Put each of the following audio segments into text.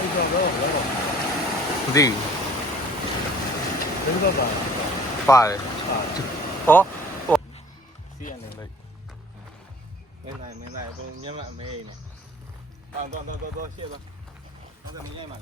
အဲ့တော့တော့တော့မသိဘယ်တော့ပါဘူးပါတယ်ဟာဟောစီးရနေလိုက်မင်းတိုင်းမင်းတိုင်းအကုန်မျက်မှန်အမဲနေအော်တော့တော့တော့ရှေ့ပါဟုတ်တယ်မင်းရိုက်မှာ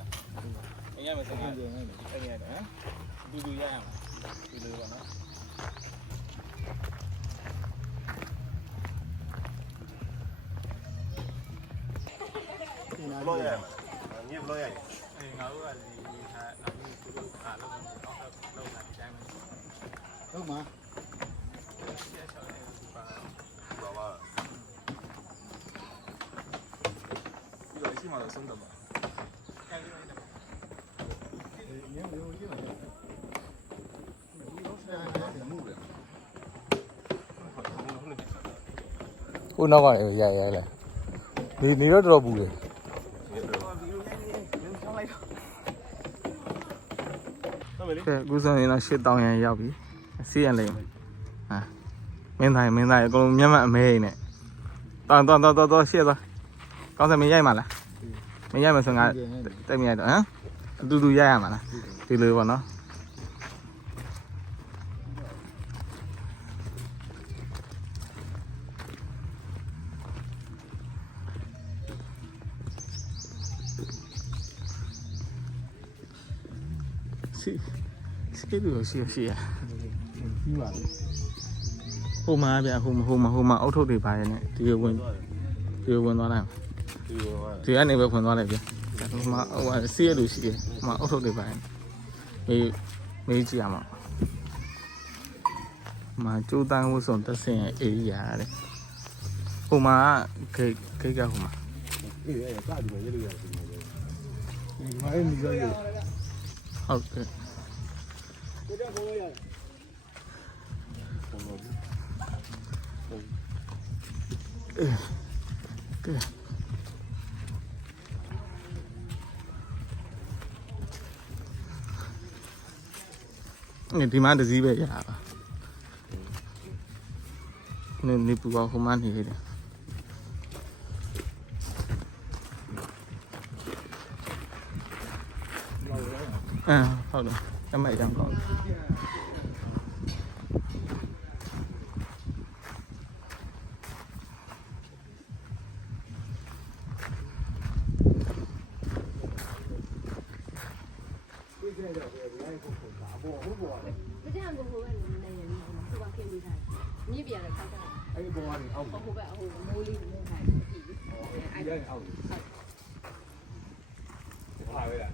လားမင်းရိုက်မှာစကားပြောနေတယ်အဲ့ဒီရတယ်ဟမ်ဒူဒူရိုက်ရမှာဒူဒူပါနော်ဘလော့ရမှာညဘလော့ရအေးငါတို့ကဒီဟာနောက်ပြီးသူတို့အားလုံးတော့လောက်တာဒီတိုင်းပဲဟုတ်မှာဘာပါပြီးတော့ရှိမှတော့ဆုံးတော့ပါအဲ့ဒီမှာညနေရိုးကြီးရတယ်ဒီတော့ဆက်ရတယ်မှုပဲခုနောက်ကရရရလဲနေနေတော့တော်တော်ပူတယ် ဟုတ်ပြီလေ ကဲအခုဆိုရင်တော့8000ရန်ရောက်ပြီစီးရလိမ့်မယ်ဟာမင်းသားမင်းသားအကုန်လုံးမျက်မှန်အမဲနေတောင်းတောင်းတောင်းတောင်းရှေ့သွားကောင်းစမင်းရိုက်မှာလားမရိုက်မှာဆိုငါတက်မရိုက်တော့ဟမ်အတူတူရိုက်ရမှာလားဒီလိုပေါ့နော် လို့ရှိရှိရပြီးပါလေဟိုမှာဗျဟိုမှာဟိုမှာဟိုမှာအုတ်ထုတ်တွေပါရနေဒီကိုဝင်ဒီကိုဝင်သွားလိုက်ဒီလိုပါဒီကနေပဲဝင်သွားလိုက်ဗျဟိုမှာဟိုစီရလို့ရှိတယ်ဟိုမှာအုတ်ထုတ်တွေပါရနေမေးမေးကြည့်ရမှာမှာကျိုးတန်းဝတ်စုံတက်ဆင်ရဲ့ area တဲ့ဟိုမှာဂိတ်ဂိတ်ကဟိုမှာအေးအဲ့ဒါဒီမှာရလို့ရတယ်ဒီမှာအဲ့ဒီကြရဟုတ်ကဲ့ ကဲဒီမှာတစ်စည်းပဲရပါနေနေပူပါဟိုမှာနေရတယ်အင်းဟု တ်တယ်အမေရောင်းကောင်းတယ် မကြမ်းဘူးဟိုကနေနေရင်ဟိုကခင်းပြီးထားညစ်ပြရတဲ့ခါကျတော့ အဲ့ဒီပေါ်ကနေအောက် ဟိုဘက်ဟိုမိုးလေးနေထိုင်ပြီးအဲ့ ရ ဒါ ရအောက် ဟာပဲလား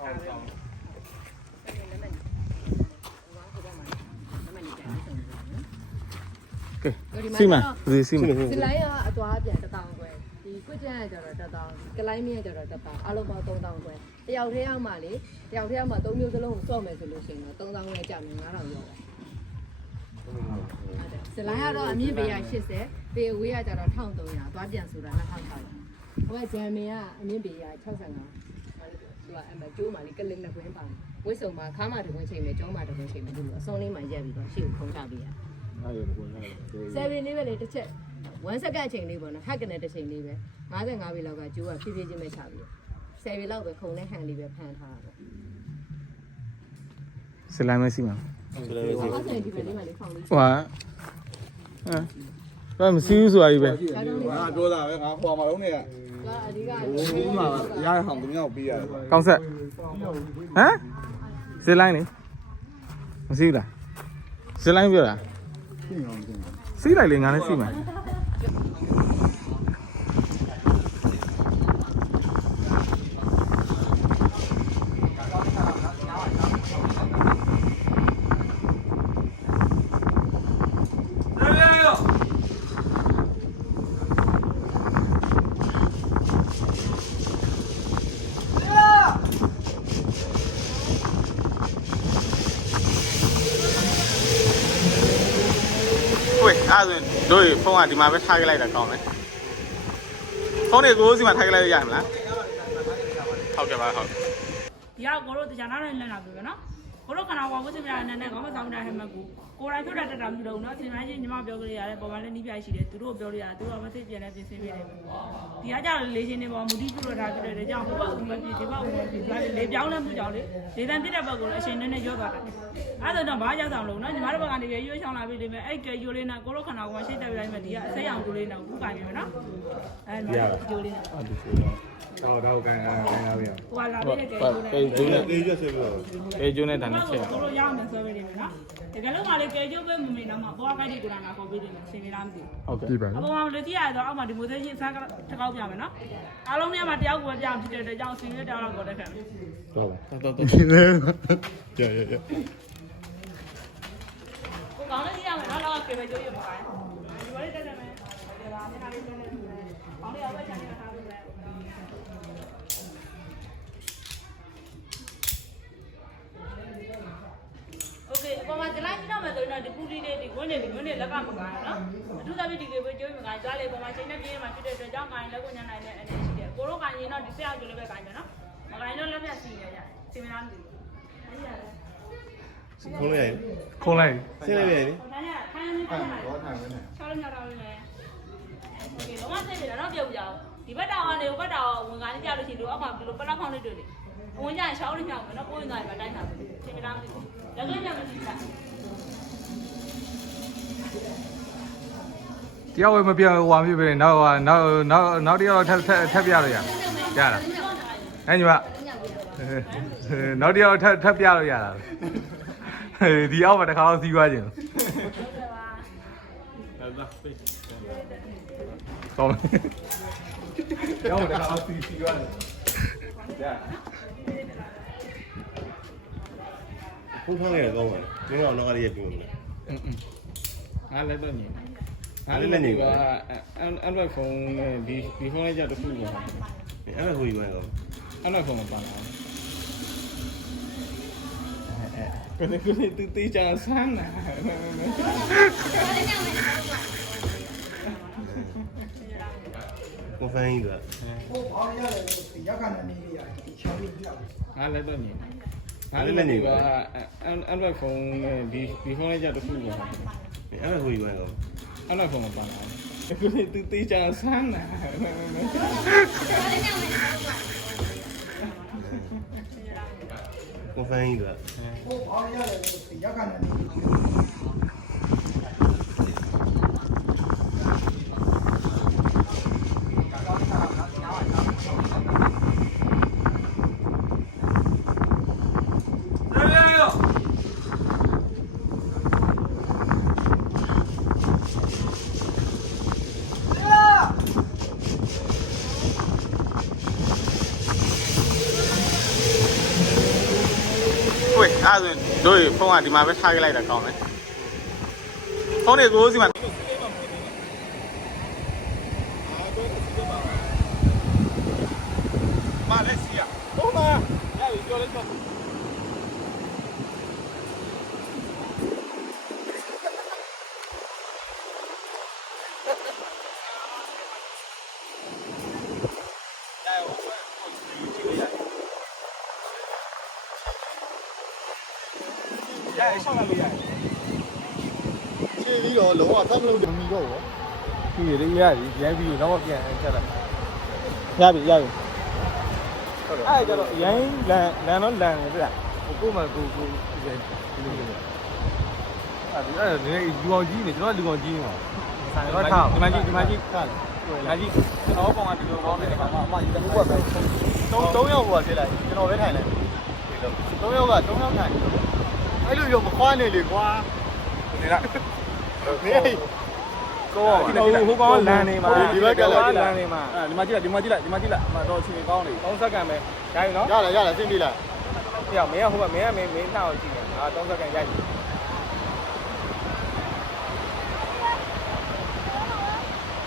အော်ဆောင်း အဲ့ဒါလည်းမဟိုကဟိုဘက်မှာနမနေတယ်ဆိုတော့ ကဲစီမဒီစီမစလိုင်းကအသွားပြန်1000ကျွဲဒီကွကျန်းကကျတော့1000ကလိုင်းမင်းကကျတော့1000အားလုံးပေါင်း3000ကျွဲတယောက်တည်းရောက်မှလေတယောက်တည်းရောက်မှ3မျိုးစလုံးကိုစော့မယ်ဆိုလို့ရှိရင်တော့3000ကျွဲကြမယ်9000ရောစလိုင်းကတော့အမြင့်ပေးရ80ပေဝေးကကျတော့1300သွားပြန်ဆိုတာ2500ဟိုကဂျမ်မင်ကအမြင့်ပေးရ65သူကအမကျိုးမှလေကလစ်နှစ်ခွင်းပါဝိစုံမှာခါမှတခွင်းချိန်မယ်ကျောင်းမှတခွင်းချိန်မယ်ဒီလိုအစုံလေးမှရက်ပြီးတော့ရှေ့ကိုခုံးချပေးရအဲ့ဒီပေါ်ရတယ် 7လေးပဲလေတစ်ချက်1စက္ကန့်အချိန်လေးပေါ့နော်ဟက်ကနေတစ်ချိန်လေးပဲ55ပြီလောက်ကကျိုးကဖြည်းဖြည်းချင်းပဲချပြီး7ပြီလောက်ပဲခုံနဲ့ဟန်လေးပဲဖန်ထားတာပေါ့စလိုင်းမစီမဆိုလည်းဟောဆက်ဒီပဲလေးမှလေးခေါင်းလေးဟွာအဲဘာမစီဘူးဆိုတာကြီးပဲဒါတော့လေငါပြောတာပဲငါခေါ်မှာလုံးနေကကအဓိကဒီမှာရရအောင်သူများကိုပေးရတယ်ကောင်းဆက်ဟမ်စလိုင်းနေမစီဘူးလားစလိုင်းပြောတာသိအောင်သိအောင် စီးလိုက်လေငါလည်းစီးမှာဝေးအဲ့ဒါဆိုရင်တို့ဖု န်းကဒီမှာပဲထားခဲ့လိုက်တာကောင်းတယ်ဖုန်းတွေကိုစီမှာထားခဲ့လိုက်ရရမလားဟုတ်ကဲ့ပါဟုတ်ဒီကကိုတို့တရားနာနဲ့လည်လာပြီပဲနော်ကိုတို့ခဏဝါဝတ်စမြာနဲ့နဲ့ခေါင်းမဆောင်တဲ့ဟဲ့မကူ ကိုကိုယ်တိုင်ထုတ်တာတက်တာမလို့နော်ဒီမိုင်းချင်းညီမပြောကြရတဲ့ပုံမှန်လည်းနီးပြရှိတယ်သူတို့ပြောလို့ရတယ်သူတို့ကမသိပြန်လဲပြင်ဆင်ပေးတယ်ဒီကကြောင့်လေချင်းနေပေါ်မူတီပြုလို့တာဖြစ်တဲ့ကြောင့်ဟိုဘက်ဦးမဖြစ်ဒီဘက်ဦးမဖြစ်ဒါလေပြောင်းလဲမှုကြောင့်လေလေတန်ပြစ်တဲ့ဘက်ကိုလည်းအချိန်နဲ့နဲ့ရော့သွားတယ်အဲ့ဒါတော့ဘာကြောက်ဆောင်လို့နော်ညီမတို့ဘက်ကနေရွှေချောင်းလာပြီလေမဲ့အဲ့ကယူလေးနဲ့ကိုလိုခန္ဓာကိုယ်ရှိတက်ပြလိုက်မယ်ဒီကအစိမ်းအောင်ကျိုးလေးနဲ့ခုကပြီမယ်နော်အဲ့ဒီကျိုးလေးဟုတ်ပြီတော့တော့ကန်ကန်ရပြီဟိုကလာပြီးတဲ့ကဲကျိုးနဲ့ပေကျိုးနဲ့တေးရွက်ဆွဲပြီးတော့ပေကျိုးနဲ့တန်မနဲ့ဟုတ်ချက်ဘူးကိုလိုရအောင်ဆွဲပေးနေမယ်နော်တကယ်လို့ကလေကဲကျိုးပဲမမေတော့မှဘောကကြိုက်ကိုလာနာခေါ်ပေးတယ်ဆင်နေလားမသိဘူးဟုတ်ကဲ့ပြပါအပေါ်မှာလူကြည့်ရတော့အောက်မှာဒီမိုသေးချင်းစားတစ်ကောက်ပြမယ်နော်အားလုံးထဲမှာတယောက်ကိုပဲပြအောင်ဖြစ်တဲ့အတွက်ကြောင့်ဆင်ရတယောက်တော့ကိုတက်ခဲ့မယ်တော့ပါတော်တော်ဒီလေရရရကိုကောင်းလေးကြည့်ရမယ်နော်တော့ကေပဲကြိုးရပါခိုင်းဒီလိုလေးတက်တယ်မယ်ဒီပါမျက်နှာလေးတက်တယ်ကောင်းလေးအောင်ပဲချန်နေတာ ဝင်းနေဒီဝင်းနေလက်ကမကောင်းနော်အထူးသဖြင့်ဒီကေပဲကြိုးမကောင်းကြားလေအပေါ်မှာချိန်နဲ့ပြင်းမှာဖြစ်တဲ့အတွက်ကြောင့်ကိုင်းလက်ကိုညနိုင်တဲ့အနေရှိတယ်ကိုတို့ကိုင်းရင်တော့ဒီဆက်အောင်ကြိုးလေးပဲကိုင်းမယ်နော်မကိုင်းတော့လက်ပြစီနေရစီမလားမသိဘူးအဲ့ဒီရတယ် ခုံးလိုက်ရင် ခုံးလိုက် ဆင်းလိုက်ရင် ။ဒါနဲ့ခိုင်းနေခိုင်းနေ တော့ထိုင်နေ ။ချောင်းညောင်းတော့လေ။โอเคလုံးဝသိတယ်တော့ပြုတ်ကြအောင်။ဒီဘက်တောင်ကနေဘက်တောင်ဝင်ကားနေကြလို့ရှိရင်တို့အောက်မှာဒီလိုပလက်ဖောင်းလေးတွေ့လေ။အဝင်ကြရင်ချောင်းလေးညောင်းမယ်နော်။ကိုယ်ရင်သွားရင်တိုင်းတာပဲ။ချိန်မလားမသိဘူး။လက်ကြီးညောင်းမရှိဘူး။ တယောက်ဝယ်မပြောင်းဟွာမြပြီနောက်နောက်နောက်နောက်တယောက်ထပ်ထပ်ထပ်ပြလို့ရရတာအဲ့ညီမနောက်တယောက်ထပ်ထပ်ပြလို့ရတာဒီအောက်မှာတစ်ခါတော့စီးသွားခြင်းကောင်းကျောင်းတစ်ခါတော့စီးစီးသွားတယ်ရခုံးထောင်းရကောင်းပါလေငါတော့နောက်ကလေးရပြုံးတယ်อืมငါ လည်းတော့ညင်အားလည်းလည်းညင်ပါအဲ့အဲ့လိုဖုန်းနဲ့ဒီဒီဖုန်းလေးကြတစ်ခုပေါ့အဲ့ဒါဟိုယူရအောင်အဲ့လိုဖုန်းမပါလားအဲ့အဲ့ကိုနေတူတီချာဆန်းနာကွန်ဖန်ကြီးကဟိုဘာရလဲရက်ကနေနေရချောင်းလေးပြောက်ငါလည်းတော့ညင်အဲ့အဲ့လိုဖုန်းနဲ့ဒီဒီဖုန်းလေးကြတစ်ခုပေါ့ အဲ့ဒါဟိုယူရအောင်အဲ့လိုဖုန်းမပါလားကိုနေတူတီချာဆန်းနာကွန်ဖန်ကြီးကဟိုဘာရလဲရက်ကနေနေ ဝေးအဲ့ဒါဆိုတို့ ဖုန်းကဒီမှာပဲထားခဲ့လိုက်တာကောင်းတယ်ဖုန်းတွေကိုစီမှာမာလက်စီယာဟုတ်ပါရပြီပြောလိုက်တော့ ရတယ်ရှောက်လာလို့ရတယ် ခြေ ပြီးတော့လုံးဝသတ်မလို့မီတော့ဘောဒီရရရရန်ပြီးတော့ပြန်ချက်လိုက်ရပြီရပြီဟုတ်တယ်အဲ့ကြတော့ရန်လန်လန်တော့လန်တယ်ဗျကိုမှကိုကိုဒီလိုလိုအဲ့ဒီအဲ့ဒီလူအောင်ကြီးနေကျွန်တော်လူအောင်ကြီးနေမှာကျွန်တော်ထားဒီမှာကြီးဒီမှာကြီးထားတယ်လာကြီးကျွန်တော်ပုံကဒီလိုပေါင်းနေတယ်မှာအမယူတယ်ဘုရားပဲသုံးသုံးယောက်ဟိုကဖြစ်လိုက်ကျွန်တော်ပဲထိုင်လိုက်သုံးယောက်ကသုံးယောက်ထိုင်အဲ့လိုရောမခွာနေလေကွာနေလား နေကောဒီဟိုကောင်လန်နေမှာဒီဘက်ကလည်းလန်နေမှာအဲဒီမှာကြည့်လိုက်ဒီမှာကြည့်လိုက်ဒီမှာကြည့်လိုက်အမတော့အချိန်ကောင်းနေ30စက္ကန့်ပဲရပြီနော်ရတယ်ရတယ်စဉ်းပြီးလိုက်။ပြောင်းမင်းကဟိုဘက်မင်းကမင်းမင်းနှောက်ကြည့်နေ။အာ30စက္ကန့်ရိုက်ပြီ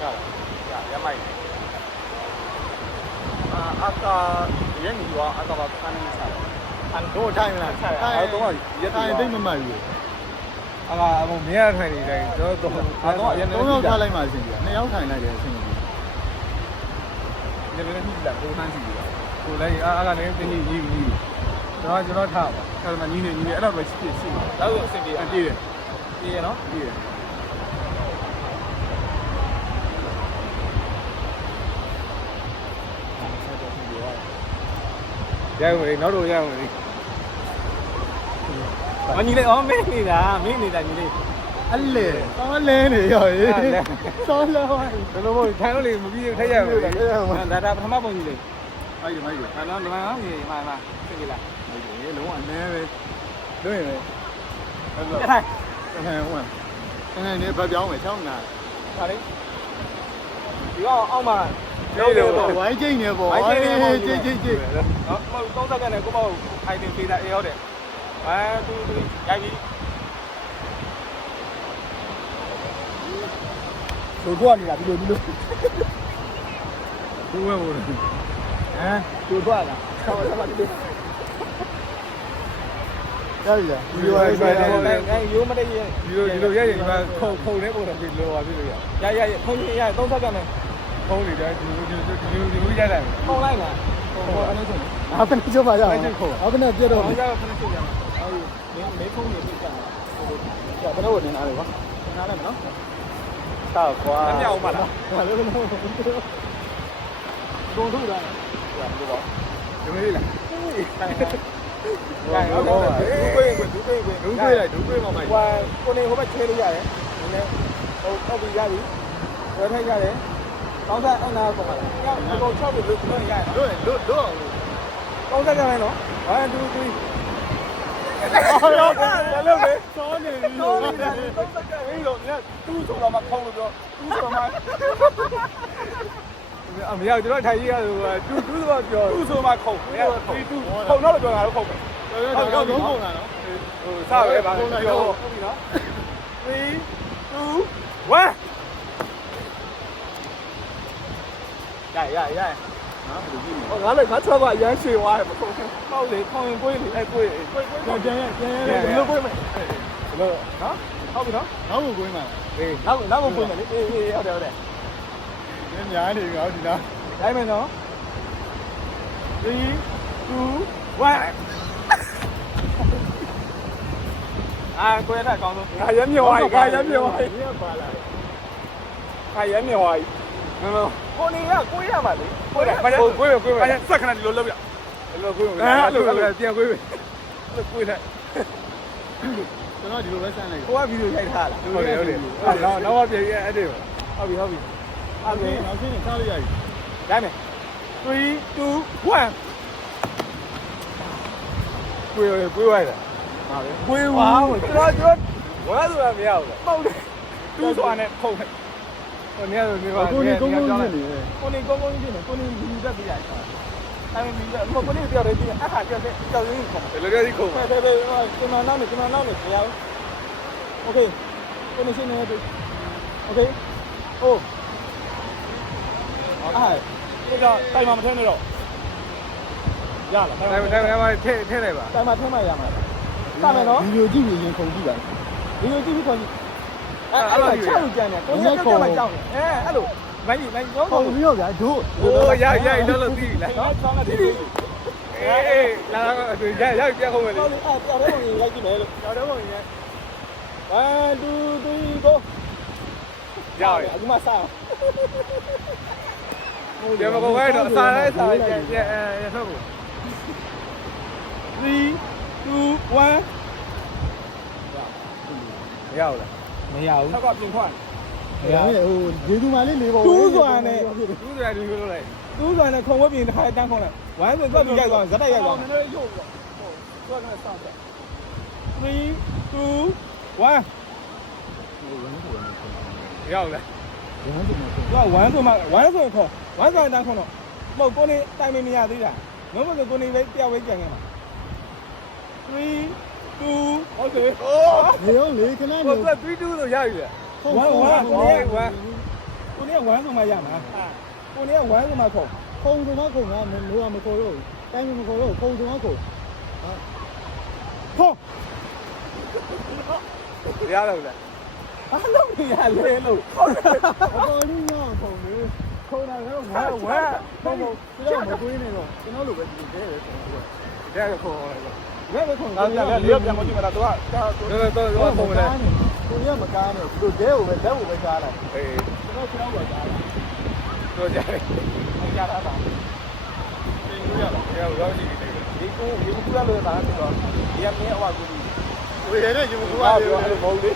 ရတယ်။ရရမိုက်။အာအကာရဲမီရောအကာဘာခန်းနေစားတယ်အဲ့တို့ထိုင်မလား။အဲတော့ရက်ထိုင်သိမ့်မမှတ်ဘူး။ အာဟိုမင်းရထိုင်နေတယ်ကျွန်တော်တော့အာတော့အရင်သုံးယောက်ထားလိုက်မှအဆင်ပြေနှစ်ယောက်ထိုင်လိုက်တယ်အဆင်ပြေဒီလိုနဲ့ညှိလိုက်ပုံမှန်စီတယ်။ကိုလည်းအာအာကနေတင်းကြီးကြီးကြီးကျွန်တော်ကျွန်တော်ထားပါ။အဲ့ဒါမှညီနေညီနေအဲ့တော့ပဲရှိရှိမှာ။ဒါဆိုအဆင်ပြေအပြေးတယ်။ပြေရနော်ပြေရရအောင်လေနောက်တော့ရအောင်လေ အညီလေးအော်မင်းနေတာမင်းနေတာညီလေးအလေစောလဲနေရောရေစောလဲဟိုဘယ်လိုမို့ထိုင်လို့လေမပြီးထိုက်ရဘူးဒါဒါပထမပုံကြီးလေမိုက်တယ်မိုက်တယ်ဟာနော်ဒီမှာနော်ညီမှာမှာသိပြီလားမိုက်တယ်လုံးဝနဲပဲလွင့်ပဲဟုတ်ကဲ့ထိုင်ဟန်ဟိုဟန်နေဘက်ပြောင်းမယ်ချောင်းနာဟာလေဒီတော့အောက်မှာဝိုင်းကျိတ်နေပေါ့ကျိတ်ကျိတ်ကျိတ်နော်မဟုတ်30ကနဲ့ကိုပေါ့ထိုင်တင်ပေးတာအေးဟုတ်တယ် 1 2 3ရိုက်ပြီတို့ထွက်နေတာဒီလိုဒီလိုဘူးဝဲဘူးဟမ်တို့ထွက်လာဆောက်ဆောက်ဒီလိုရရဒီလိုရိုက်ပါတော့အဲရိုးမတည့်ရင်ဒီလိုဒီလိုရိုက်ရင်ဒီမှာခုံခုံတဲ့ပုံစံပြီးလိုပါပြီလို့ရရရခုံရင်ရ30ကနဲ့ခုံနေတယ်ဒီလိုဒီလိုဒီလိုဒီလိုရိုက်တယ်ခုံလိုက်လားဟိုအဲ့လိုဆိုအားဖနေချမရအောင်အားဖနေပြတော့ဟောရဖက်ချုပ်ရအောင်မင်းမေခုံးနေပြကြတ ယ်ကြာဘယ်တော့နေနာလဲကွာနားလဲမနော်တောက်ကွာအမြောက်ပါလားဘာလို့လဲဘုံထုတ်တာဒီမေးလားကဲဟုတ်တယ်ဒူးကွေးကွေးဒူးကွေးကွေးဒူးကွေးလိုက်ဒူးကွေးမှမိုက်ဟိုကိုနေဟိုဘက်ချဲလို့ရတယ်နည်းနည်းဟိုအောက်ပြီးရပြီဝယ်ထိုက်ရတယ်ကော င်းစားအနာကောင်ပါလားညအကုန်6ပြီးလို့ပြောရရနော်တို့တို့တို့ကောင်းစားကြမယ်နော်1 2 3အော်ရောတယ်လို့ပဲစောနေပြီတော့နေတာတော့စက်ကဟေးလို့ညသူ့ဆိုတော့မှခေါင်းလို့ပြောသူ့ဆိုမှအမရောက်ကျွန်တော်ထိုင်ကြီးရဆိုတူတူဆိုတော့ပြောသူ့ဆိုမှခုံမရသူသူခုံတော့ပြောတာတော့ခုံပဲတော့တော့လုံးကုန်တာနော်ဟိုစပဲပါပြောဟုတ်ပြီနော်3 2 1ရရရနော်ဘယ်လိုကြည့် ဟောငါလည်းငါချောကအရန်ရွှေသွားတယ်မခုံပေါ့လေခေါင်းကိုယ်လေအဲကိုယ်ကိုယ်ကိုယ်ကျန်ကျန်ကျန်ဘယ်လိုကိုယ်မလဲဘယ်လိုနော်ဟုတ်ပြီနော်နောက်ကိုကိုင်းမှာအေးနောက်နောက်ကိုကိုယ်မယ်လေအေးအေးဟုတ်တယ်ဟုတ်တယ်နင်းများနေပြီဟောဒီလားတိုင်းမယ်နော်3 2 1အာကိုယ်ရတာကောင်းဆုံးငါရမ်းမြော်သွားပြီငါရမ်းမြော်သွားပြီဒီကပါလာငါရမ်းမြော်သွားပြီနော်နော် ကိုနေကကိုရမှာလေကိုရကိုယ်ကိုယ်ကိုယ်အဲစက်ခဏဒီလိုလုပ်ပြဒီလိုကိုယ်အဲလိုလိုပြန်ကိုယ်ပဲကိုယ်လိုက်ကျွန်တော်ဒီလိုပဲစမ်းလိုက်ကိုကဗီဒီယိုရိုက်ထားလားဟုတ်တယ်ဟုတ်တယ်နောက်နောက်ပြန်အဲ့ဒီဟုတ်ပြီဟုတ်ပြီအဲ့ဒါနောက်ဆုံးချလို့ရပြီရိုက်မယ်3 2 1ကိုယ်ကိုယ်ရိုက်တာဟာပဲကိုယ်ဝါကျွန်တော်ကျွန်တော်ဝါဆိုတာမရဘူးလားဟုတ်တယ်တူးဆိုတာနဲ့ခုတ်မယ် ဟိုနေရာနေပါ ကိုနေကုန်းကုန်းနေနေ ကိုနေကုန်းကုန်းကြီးနေကိုနေလူသက်ပြရတာအဲ့ဒီမိကကိုနေပြောတယ်ဒီအခါကျတဲ့ကြောက်ရင်းခုံတယ်လေလေဒီခုံတယ်တယ်တယ်ကျွန်တော်နောက်နေကျွန်တော်နောက်နေမရဘူးโอเคကိုနေရှင်းနေတယ်โอเคโอ้အဲ့ဒီကတိုင်မှာမထင်းနေတော့ရလားတိုင်မှာတိုင်မှာထည့်ထည့်လိုက်ပါတိုင်မှာထည့်မှရမှာစမယ်နော် ဗီဒီယိုကြည့်ရင်ခုန်ကြည့်ပါ ဒီလိုကြည့်ပြီးခွန်ကြီးအဲ့ အဲ့လိုချောက်ကြံတယ်ကိုကြီးကမှကြောက်တယ်အဲအဲ့လိုမိုင်းကြီးမိုင်းရော ခုန်ပြီးတော့ဗျာတို့ โอ้ยายายတော့လို့သိပြီလားနော်ဆောင်းတယ်ဒီအေးလာရရပြခုံးမယ်လေဟုတ်လေအဲ့ပြောင်းတဲ့ပုံကြီးလိုက်ကြည့်မယ်လို့ပြောင်းတဲ့ပုံကြီး1 2 3 go ရရအခုမှစအောင်เดี๋ยวมาก็ไว้တော့အစားလိုက်စားလိုက်ပြန်ပြန်အဲဟုတ်ဘူး3 2 1မရဘူးလား မရဘူးထောက်ကပြင်ခွန်းဟိုဟိုဂျေသူမလေးနေပေါ့တူးစွာနဲ့တူးစွာဒီလိုလုပ်လိုက်တူးစွာနဲ့ခုံဝက်ပြင်တစ်ခါတန်းခုံလိုက်ဝိုင်းဆိုသွားပြီးရိုက်သွားဇက်တိုက်ရိုက်သွားနည်းနည်းရုပ်ပြီးတော့သွားနေစောင့်တယ်3 2 1ရောက်လာရမ်းတယ်မှာသူကဝမ်းဆိုမှဝမ်းဆိုရင်ခေါ်ဝမ်းဆိုရင်တန်းခုံတော့မဟုတ်ကိုနေတိုင်မမရသေးတာမဟုတ်ဘူးကိုနေပဲတယောက်ပဲကြံခဲ့မှာ3 2 okay နေရောလေခဏနေဟိုက3 2ဆိုရပြီလားဝမ်းဝမ်းကိုနေဝမ်းကိုနေဝမ်းဆိုမှရမှာကိုနေဝမ်းဆိုမှခေါ်ခုံဆုံးခုံကမလို့မခေါ်တော့တိုင်းမခေါ်တော့ခုံဆုံးခုံဟောရတော့လားအားလုံးရလဲလို့အပေါ်လေးညောင်းခုံလေခုံတာကတော့ဝါဝါဘုံဘုံကျွန်တော်မကွေးနေတော့ကျွန်တော်လိုပဲဒီလိုပဲပဲတဲ့ခေါ်လိုက်ပါဘ ယ်ပဲခုန်ဒါပြန်လေးပြန်မကြည့်မလားသူကတော်တော်တော်တော်ပုံလဲကိုကြီးကမကားနဲ့သူတို့ဒဲကိုပဲလက်ကိုပဲကားလိုက်အေးကျွန်တော်ကျွန်တော်ကကားလိုက်တော်ကြတယ်အကြတာပါသင်လို့ရလားရောက်ရောက်ရှိတယ်ဒီကိုဒီကူရလို့တာဆိုတော့ဒီကမင်းအဝကူကြီးဝေရတဲ့ယူကူကပြောအဲ့လိုမဟုတ်လေ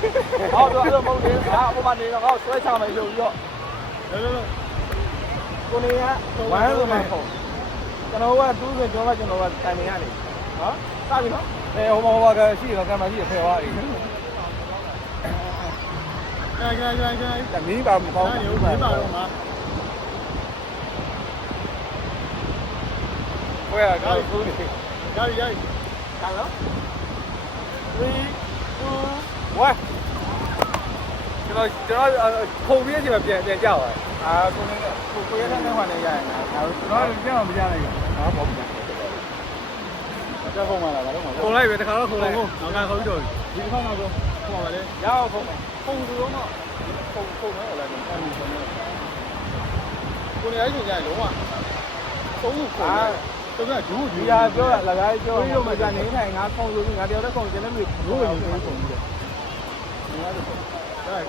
ဟောတော့အဲ့လိုမဟုတ်လေအာအပေါ်မှာနေတော့ဟောဆွဲချမယ်လို့ပြီးတော့လောလောကိုနေကဝမ်းလို့မဟုတ်ကျွန်တော်ကတူးဆိုကျွန်တော်ကကျွန်တော်ကတိုင်နေရနေနော်စပြီနော်အဲဟိုမှာဟိုကရှိတော့ကံမရှိဖယ်သွား ပြီကြိုင်ကြိုင်ကြိုင်ကြိုင်ဒါမင်းပါမကောင်းရုပ်ပါတော့မှာဘယ်ကောင်းဘူးနေရရရခံနော်3 2ဝါကျွန်တော်ကျွန်တော်ခုံပြီးအချိန်မှာပြန်ပြန်ကြောက်သွားအာကိုနေကိုကိုရတဲ့နဲ့ဟောနေရရင်ဒါတို့ ကျွန်တော်ပြန်မကြနိုင်ဘူးဟာပေါ့ဗျာတက်ဖို့မှာလားဒါတော့မှာခုံလိုက်ပဲတခါတော့ခုံလိုက်နောက်ကခေါ်ပြီးတော့ဒီတစ်ခါတော့ဆိုဟောပါလေရအောင်ဖုန်းဖုန်းသူတော့ဖုန်းဖုန်းနဲ့လာတယ်အဲ့ဒီဖုန်းနဲ့ကိုနေအဲ့ဒီကြရင်လုံးဝသုံးခုခေါ်တယ်တော်ကဒူးဒူးဒီဟာပြောတာလကားပြောပြီးတော့မကြနေနိုင်ငါခုံဆိုပြီးငါတယောက်တည်းခုံကျင်တဲ့လူဒူးဝင်သုံးခုပြီးတော့ငါတို့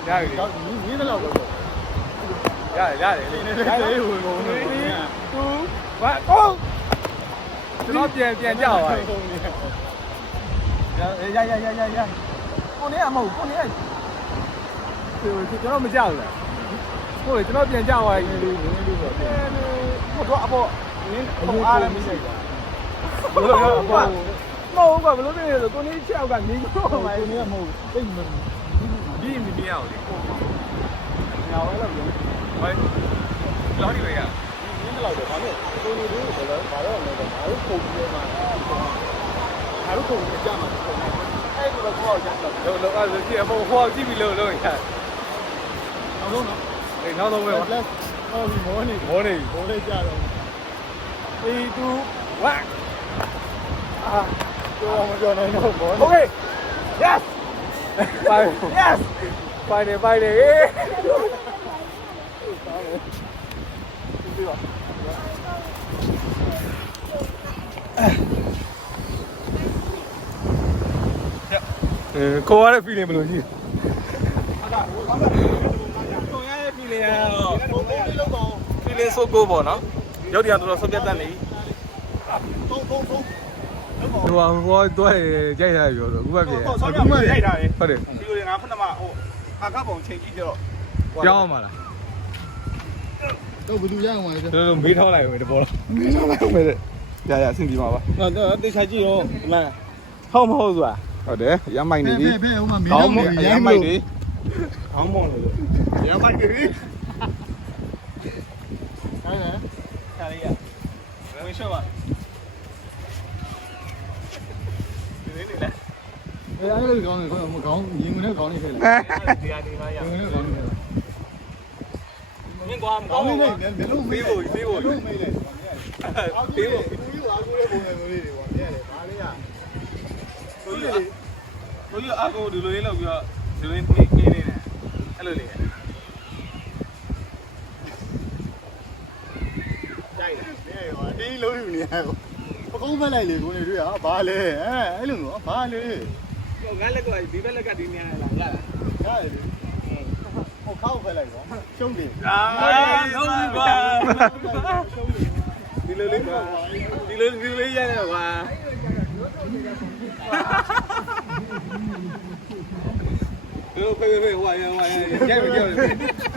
ဒါရတော့ညီညီတဲ့လောက်တော့ရတယ်ရတယ်လေနေနေဝင်ကုန်တယ်တူဝါကို ကျွန်တော်ပြန်ပြန်ကြောက်သွားပြီရရရရရရကိုနေအမဟုတ်ကိုနေကျွန်တော်မကြောက်ဘူးဟုတ်ကျွန်တော်ပြန်ကြောက်သွားပြီလူနည်းလူဆိုတော့ဟိုတော့အပေါ်နင်းပုံအားလည်းမရှိတာဘယ်လိုလဲအပေါ်မဟုတ်ပါဘယ်လိုလဲဆိုကိုနေချောက်ကနေတော့ဟိုကိုနေမဟုတ်တိတ်မဒီမမြင်အောင်လေညာဝဲလောက်ပြောဟိုလောဒီပဲရ 말씀하면 손으로 별로 말하는데 바로 고기에만 바로 고기 잡아. 아이고 나 좋아 잡다. 너 너가 이제 뭐 호화 집이 너 너. 나도 나. 에 나도 왜 와? 어, 뭐니? 뭐니? 뭐니 자로. 이두 와. 아. 좋아 좋아 나 이거 뭐니? 오케이. 예스. 바이. 예스. 바이네 바이네. 对吧？ ကိုရတဲ့ feeling ဘယ်လိုရှိလဲကိုရတဲ့ feeling อ่ะပုံပုံလေးလောက်တော့ feeling so go ပေါ့နော်ရုပ်တရားတော်တော်ဆုံးဖြတ်တတ်နေပုံပုံပုံဟိုဟိုတော့ကြိုက်တာပြောဆိုအခုပဲပြေဆောင်းရမရိုက်တာလေဟုတ်တယ်ဒီလိုငါဖက်နမဟိုအခါပုံချိန်ကြည့်ကြတော့ပြောင်းမှာလားတော့ဘယ်သူရအောင်လဲတော်တော်မေးထောင်းလိုက်ပဲတပေါ်တော့မေးထောင်းလိုက်ပဲတဲ့ ရရအဆင်ပြေပါပါတော့တေချာကြည့်တော့ဒီမှာဟုတ်မဟုတ်ဆိုတာဟုတ်တယ်ရမိုက်နေပြီဘယ်ဘယ်ဟိုမှာမင်းကောတော့င်းမနေရမိုက်နေခေါင်းမောင်းလို့ရမိုက်ကြီးဟဲ့ဟဲ့ခါလေးရဝင်ရှော့ပါဒီနေ့လေအဲ့ဒါလည်းကောင်းတယ်ကောင်းကောင်းရင်ဝင်နဲ့ကောင်းနေခဲ့လားဒီဟာဒီမှာရရင်ဝင်နဲ့ကောင်းနေ ခဲ့လားမြင်ကွာမကောကောင်းင်းနေဘူးတယ်ဘယ်လိုမေးဖို့မေးဖို့မေးလေပေးဖို့ဘူးအားကိုးတဲ့ပုံစံမျိုးလေးတွေပေါ့မြဲတယ်ဒါလေးကကိုကြီးကိုကြီးအကူဒီလိုလေးလောက်ပြီးတော့ဒီလိုလေးနေနေနေတယ်အဲ့လိုလေးကြိုက်တယ်မြဲရောအတင်းလုံးယူနေရတော့ပကုံးဖက်လိုက်လေကိုနေတွေ့ရဘာလဲအဲအဲ့လိုနော်ဘာလဲငါလက်ကဒီဘက်လက်ကဒီနေရလားလားရတယ်လေဟိုခောက်ဖက်လိုက်တော့ရှုံးတယ်အာလုံးပြီကွာဒီလိုလေးကွာဒီ လိုဒီလိုလေးရတယ်ကွာဘယ်ဖေးဖေးဟိုရဟိုရရိုက်မကြောက်ဘူးကော